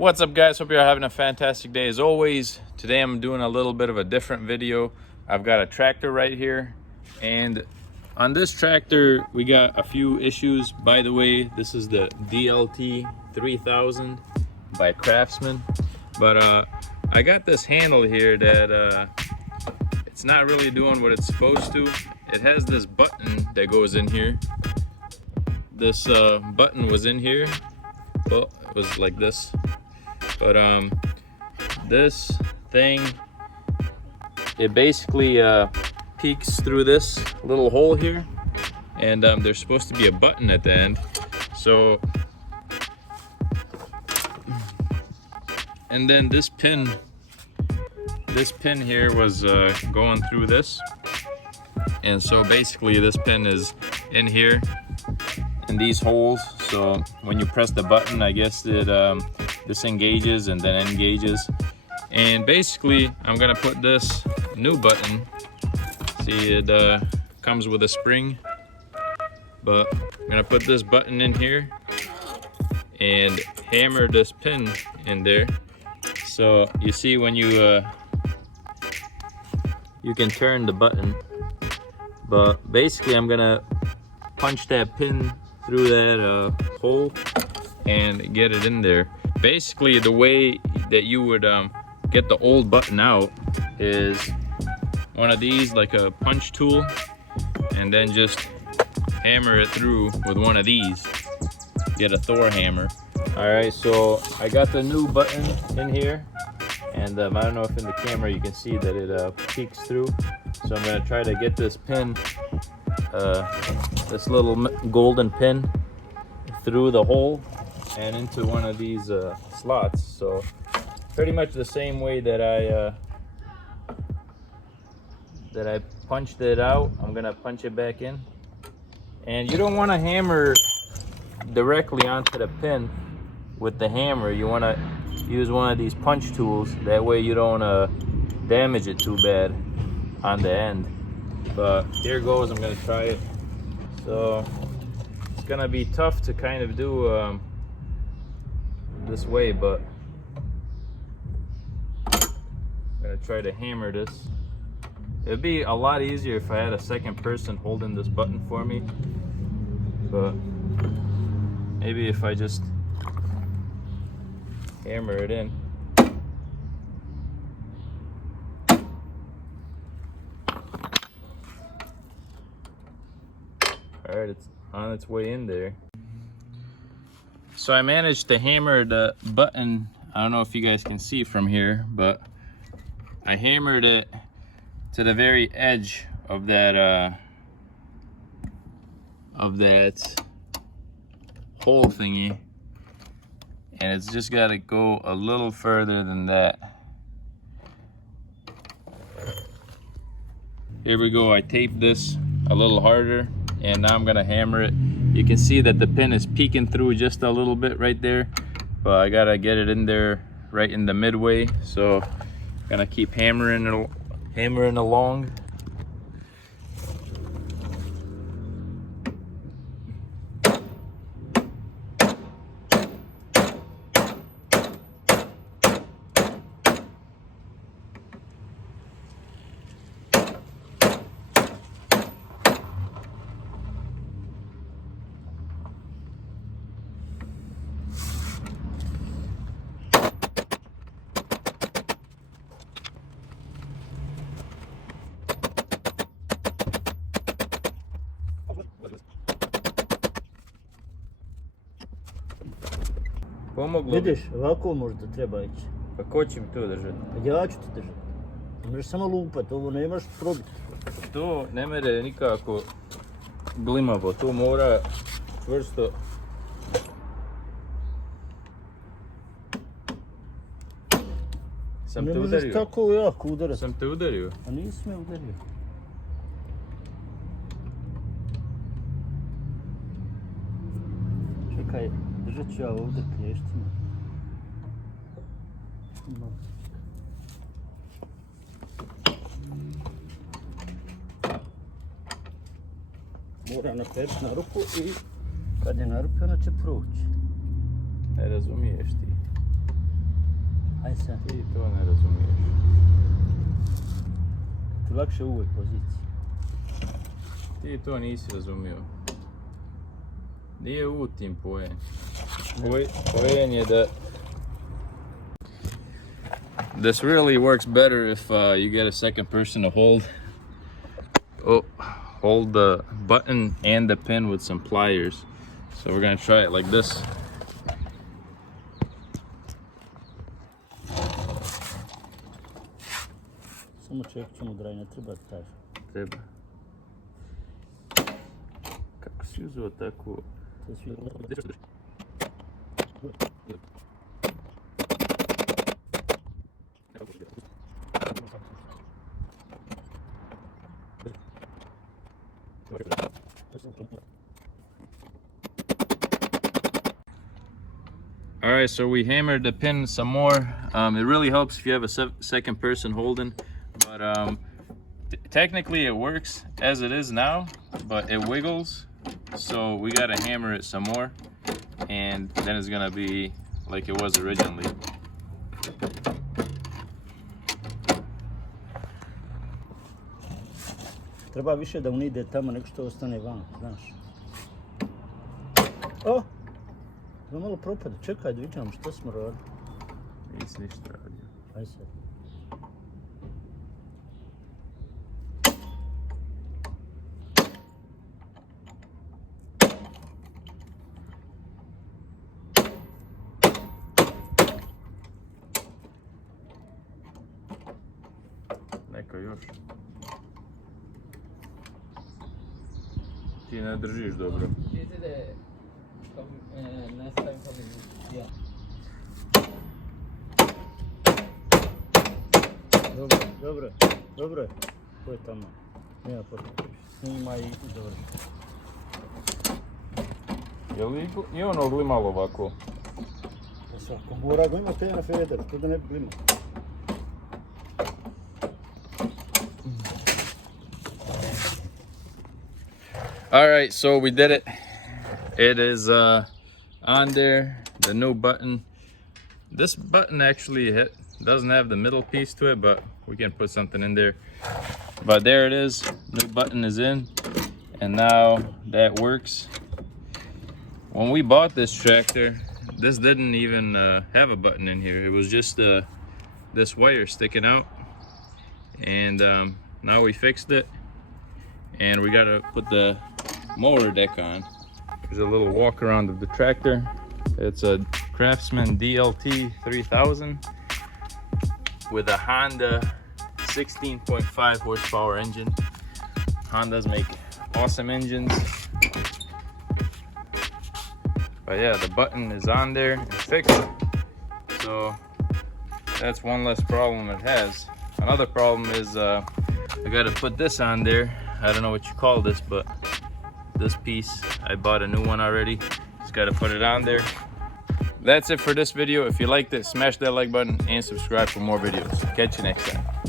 What's up, guys? Hope you're having a fantastic day as always. Today I'm doing a little bit of a different video. I've got a tractor right here, and on this tractor we got a few issues. By the way, this is the DLT3000 by Craftsman, but I got this handle here that it's not really doing what it's supposed to. It has this button that goes in here. This button was in here. Well, it was like this. But this thing, it basically peeks through this little hole here, and there's supposed to be a button at the end. So, and then this pin here was going through this, and so basically this pin is in here in these holes. So when you press the button, I guess it disengages and then engages. And basically I'm gonna put this new button, see it comes with a spring, but I'm gonna put this button in here and hammer this pin in there. So you see when you can turn the button, but basically I'm gonna punch that pin through that hole and get it in there. Basically the way that you would get the old button out is one of these, like a punch tool, and then just hammer it through with one of these. Get a Thor hammer. Alright, so I got the new button in here, and I don't know if in the camera you can see that it peeks through. So I'm gonna try to get this pin, this little golden pin, through the hole and into one of these slots. So pretty much the same way that I punched it out, I'm gonna punch it back in. And you don't want to hammer directly onto the pin with the hammer. You want to use one of these punch tools, that way you don't damage it too bad on the end. But here goes, I'm gonna try it. So it's gonna be tough to kind of do this way, but I'm gonna try to hammer this. It'd be a lot easier if I had a second person holding this button for me, but maybe if I just hammer it in. Alright, it's on its way in there. So I managed to hammer the button. I don't know if you guys can see from here, but I hammered it to the very edge of that hole thingy, and it's just got to go a little further than that. Here we go. I taped this a little harder, and now I'm gonna hammer it. You can see that the pin is peeking through just a little bit right there, but I gotta get it in there right in the midway. So I'm gonna keep hammering along. Pomoglo. Vidiš, ovako možda treba ići. Pa ko će mi to držati? Pa ja ću ti držati. Možeš samo lupat, ovo nemaš probiti. To ne mere nikako glimavo, to mora čvrsto. Sam ne te možeš udario? tako jako udarati. Sam te udario? A nisi me udario. Čekaj, držat ću ja ovdje klještima. Mora napeti na ruku i kad je na ruku ona će proći. Ne razumiješ ti. Aj sad. Ti to ne razumiješ. Ti lakše u ovoj poziciji. Ti to nisi razumio. Nije u tim poen. Poen je da... This really works better if you get a second person to hold the button and the pin with some pliers. So we're gonna try it like this. Samo čovjek ćemo draj, ne treba da taži. Treba. Kako si uzeo tako? To je svi... Alright, so we hammered the pin some more. It really helps if you have a second person holding, but technically it works as it is now, but it wiggles, so we gotta hammer it some more, and then it's gonna be like it was originally. Treba više da unide tamo nego što ostane van, znaš. O! Da malo propada, čekaj da vidim što smo radili. Nisi ništa radio. Aj sad. Neka još. Ti ne držiš dobro. Dobro. Ko je tamo? Nema potrebe. Snima i završi. Je li i ono glimalo ovako? Svako mora ga ima te na feder, to da ne bi glimao. Alright, so we did it. It is on there, the new button. This button actually doesn't have the middle piece to it, but we can put something in there. But there it is, new button is in, and now that works. When we bought this tractor, this didn't even have a button in here. It was just this wire sticking out, and now we fixed it, and we gotta put the mower deck on. There's a little walk around of the tractor. It's a Craftsman DLT3000 with a Honda 16.5 horsepower engine. Hondas make awesome engines. But yeah, the button is on there and fixed. So that's one less problem it has. Another problem is I gotta put this on there. I don't know what you call this, but this piece, I bought a new one already. Just gotta put it on there. That's it for this video. If you liked it, smash that like button and subscribe for more videos. Catch you next time.